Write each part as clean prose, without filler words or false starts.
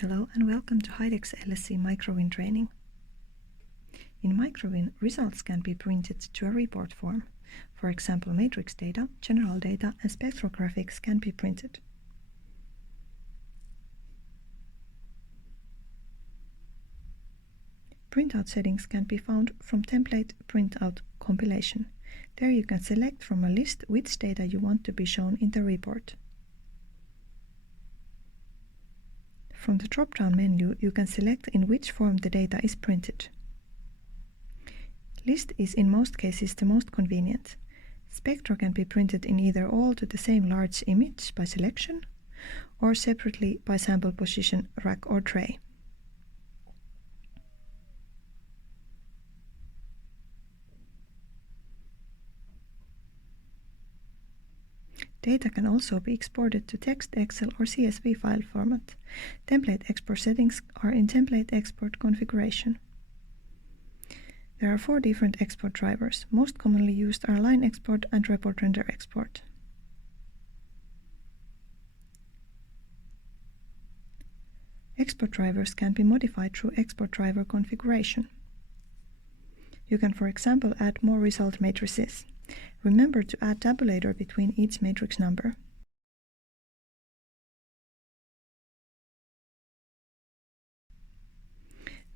Hello and welcome to Hidex MikroWin training. In MikroWin, results can be printed to a report form. For example, matrix data, general data, and spectrographics can be printed. Printout settings can be found from Template Printout compilation. There you can select from a list which data you want to be shown in the report. From the drop-down menu, you can select in which form the data is printed. List is in most cases the most convenient. Spectra can be printed in either all to the same large image by selection, or separately by sample position, rack or tray. Data can also be exported to text, Excel or CSV file format. Template export settings are in template export configuration. There are 4 different export drivers. Most commonly used are line export and report render export. Export drivers can be modified through export driver configuration. You can, for example, add more result matrices. Remember to add tabulator between each matrix number.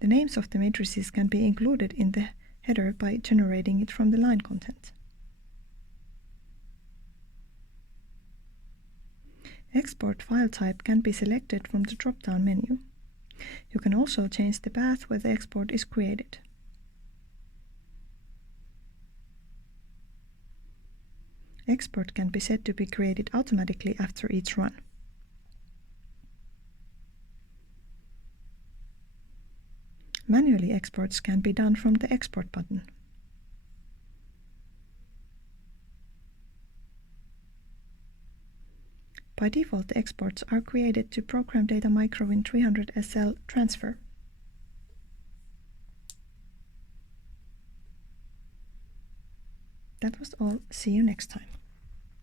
The names of the matrices can be included in the header by generating it from the line content. Export file type can be selected from the drop-down menu. You can also change the path where the export is created. Export can be set to be created automatically after each run. Manually exports can be done from the Export button. By default, the exports are created to Program Data MikroWin 300 SL transfer. That was all. See you next time.